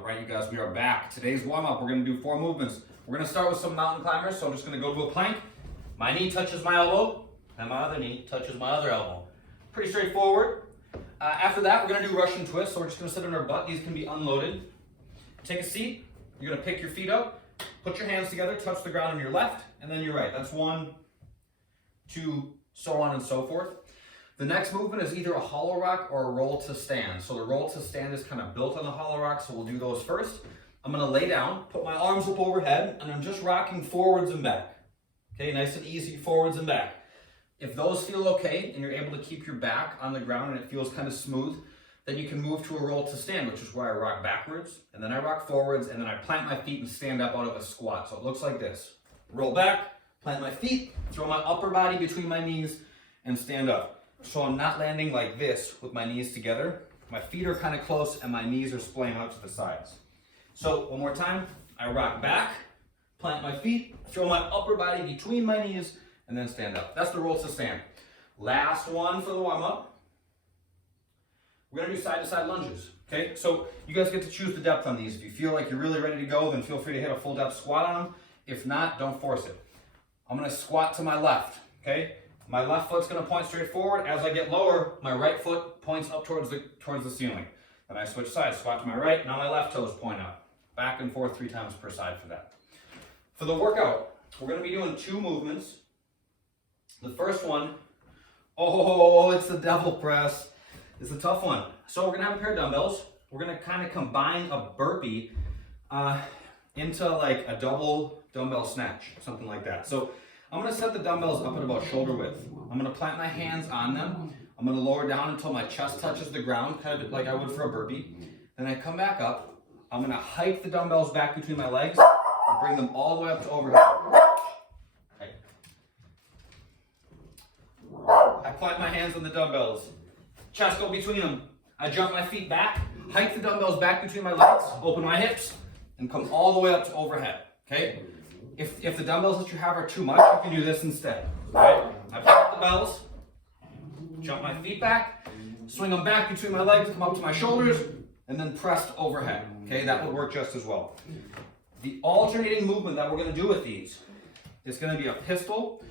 All right, you guys, we are back. Today's warm-up, we're going to do 4 movements. We're going to start with some mountain climbers, so I'm just going to go to a plank. My knee touches my elbow, and my other knee touches my other elbow. Pretty straightforward. After that, we're going to do Russian twists, so we're just going to sit on our butt. These can be unloaded. Take a seat. You're going to pick your feet up, put your hands together, touch the ground on your left, and then your right. That's 1, 2, so on and so forth. The next movement is either a hollow rock or a roll to stand. So the roll to stand is kind of built on the hollow rock, so we'll do those first. I'm going to lay down, put my arms up overhead, and I'm just rocking forwards and back. Okay, nice and easy, forwards and back. If those feel okay and you're able to keep your back on the ground and it feels kind of smooth, then you can move to a roll to stand, which is where I rock backwards, and then I rock forwards, and then I plant my feet and stand up out of a squat. So it looks like this. Roll back, plant my feet, throw my upper body between my knees, and stand up. So I'm not landing like this with my knees together. My feet are kind of close and my knees are splaying out to the sides. So one more time, I rock back, plant my feet, throw my upper body between my knees, and then stand up. That's the roll to stand. Last one for the warm up. We're gonna do side to side lunges. Okay, so you guys get to choose the depth on these. If you feel like you're really ready to go, then feel free to hit a full depth squat on them. If not, don't force it. I'm gonna squat to my left, okay? My left foot's gonna point straight forward. As I get lower, my right foot points up towards the ceiling. Then I switch sides, squat to my right, now my left toes point up. Back and forth 3 times per side for that. For the workout, we're gonna be doing 2 movements. The first one, it's the devil press. It's a tough one. So we're gonna have a pair of dumbbells. We're gonna kind of combine a burpee into like a double dumbbell snatch, something like that. So I'm gonna set the dumbbells up at about shoulder width. I'm gonna plant my hands on them. I'm gonna lower down until my chest touches the ground, kind of like I would for a burpee. Then I come back up. I'm gonna hike the dumbbells back between my legs and bring them all the way up to overhead. Okay. I plant my hands on the dumbbells. Chest go between them. I jump my feet back, hike the dumbbells back between my legs, open my hips, and come all the way up to overhead. Okay? If the dumbbells that you have are too much, you can do this instead. Right? I pop the bells, jump my feet back, swing them back between my legs, come up to my shoulders, and then press to overhead. Okay, that would work just as well. The alternating movement that we're going to do with these is going to be a pistol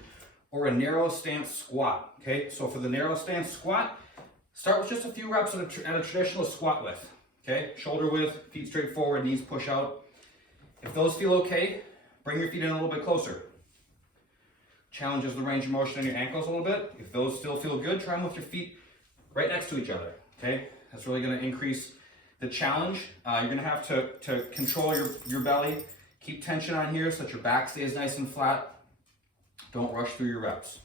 or a narrow stance squat. Okay, so for the narrow stance squat, start with just a few reps at a traditional squat width. Okay, shoulder width, feet straight forward, knees push out. If those feel okay, bring your feet in a little bit closer. Challenges the range of motion in your ankles a little bit. If those still feel good, try them with your feet right next to each other. Okay, that's really going to increase the challenge. You're going to have to control your belly. Keep tension on here so that your back stays nice and flat. Don't rush through your reps.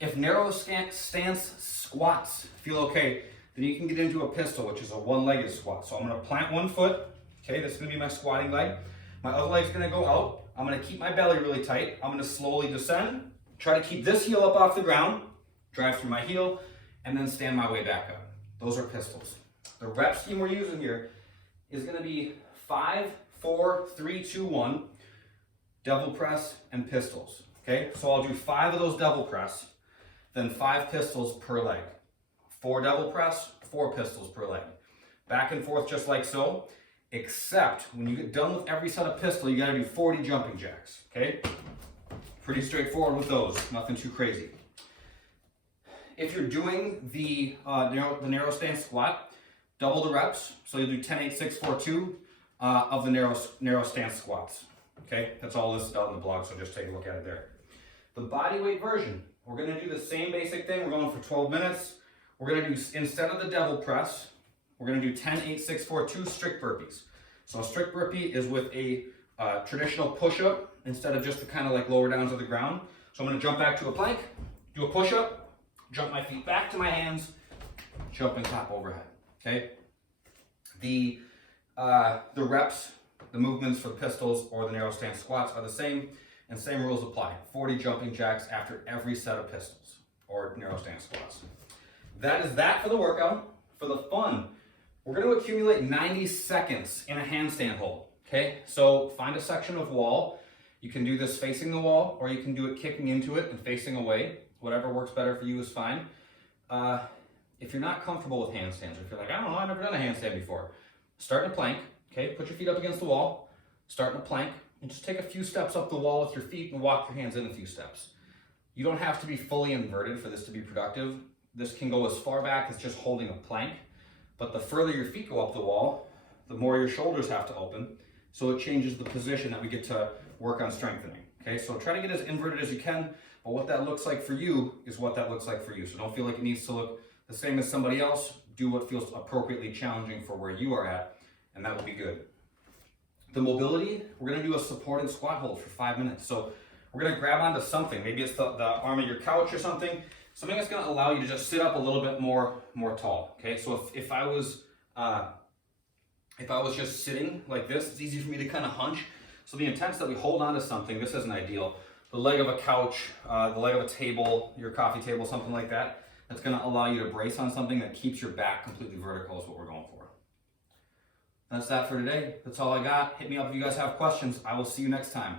If narrow stance squats feel okay, then you can get into a pistol, which is a one-legged squat. So I'm going to plant one foot. Okay, this is going to be my squatting leg. My other leg's going to go out. I'm going to keep my belly really tight. I'm going to slowly descend. Try to keep this heel up off the ground. Drive through my heel, and then stand my way back up. Those are pistols. The rep scheme we're using here is going to be 5, 4, 3, 2, 1, double press, and pistols. Okay, so I'll do 5 of those double press, then 5 pistols per leg. 4 double press, 4 pistols per leg. Back and forth just like so, except when you get done with every set of pistol, you gotta do 40 jumping jacks, okay? Pretty straightforward with those, nothing too crazy. If you're doing the narrow stance squat, double the reps, so you'll do 10, 8, 6, 4, 2 of the narrow stance squats, okay? That's all listed out in the blog, so just take a look at it there. The body weight version, we're gonna do the same basic thing. We're going for 12 minutes. We're gonna do, instead of the devil press, we're gonna do 10, 8, 6, 4, 2 strict burpees. So a strict burpee is with a traditional push-up instead of just the kind of like lower down to the ground. So I'm gonna jump back to a plank, do a push-up, jump my feet back to my hands, jump and tap overhead, okay? The reps, the movements for the pistols or the narrow stance squats are the same, and same rules apply. 40 jumping jacks after every set of pistols or narrow stance squats. That is that for the workout. For the fun, we're going to accumulate 90 seconds in a handstand hold. Okay, so find a section of wall. You can do this facing the wall, or you can do it kicking into it and facing away. Whatever works better for you is fine. If you're not comfortable with handstands, or if you're like, I don't know, I've never done a handstand before, start in a plank, Okay, put your feet up against the wall, start in a plank, and just take a few steps up the wall with your feet and walk your hands in a few steps. You don't have to be fully inverted for this to be productive. This can go as far back as just holding a plank, but the further your feet go up the wall, the more your shoulders have to open, so it changes the position that we get to work on strengthening. Okay, so try to get as inverted as you can, but what that looks like for you is what that looks like for you. So don't feel like it needs to look the same as somebody else. Do what feels appropriately challenging for where you are at, and that will be good. The mobility, we're gonna do a supported squat hold for 5 minutes. So we're gonna grab onto something. Maybe it's the arm of your couch or something. Something that's gonna allow you to just sit up a little bit more tall. Okay, so if I was just sitting like this, it's easy for me to kind of hunch. So the intent is that we hold on to something. This isn't ideal. The leg of a couch, the leg of a table, your coffee table, something like that. That's gonna allow you to brace on something that keeps your back completely vertical is what we're going for. That's that for today. That's all I got. Hit me up if you guys have questions. I will see you next time.